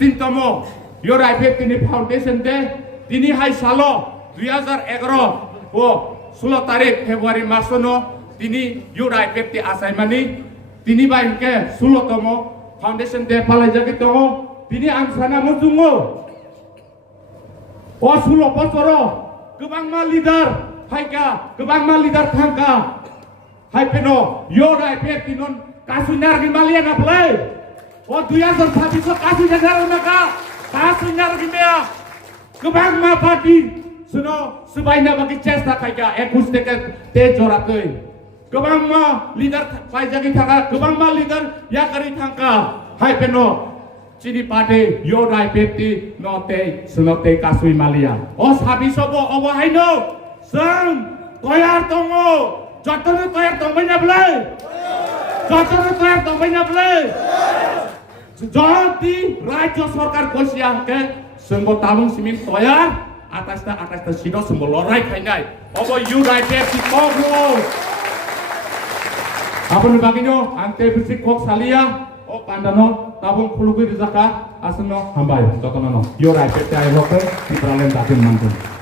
তিনতম ইউরাইপে তিনি ফাউন্ডেশন দে তিনি হাই সালো 2011 ও 16 তারিখ ফেব্রুয়ারি মাসনো তিনি ইউরাইপে তি আসাইমানি তিনি বাইকে 16তম ফাউন্ডেশন দে পালাই জাগি দङ তিনি आं साना मुजुङो अ 16 বছর गोबांमा लिडार फाइका गोबांमा लिडार थांका हाइपेनो इउराइपे तिनन कासुनार गिमालिया नाप्लाय Oh 2026 kasih negara mereka kasih negara kita kebang mapati suno sebaiknya bagi cesta kaya ekus dekat tejoratui kebang ma leader fajar kita kebang ma leader ya kari tangka hai peno cini pade yorai peti note sunote kasui malia oh sabi sobo obo hai no sang toyar tongo jatuh toyar tongnya belai jatuh toyar tongnya belai Jadi raja सरकार गसियाके जोंबो ताबुं semen तयार atas sino sembo lorai kainai obo iuraipे tikoglo apun bagino ante bisik kok salia o pandano tabung khulugi rizaka asno hambai jotonono iuraipे tai loke tipralen datin mantun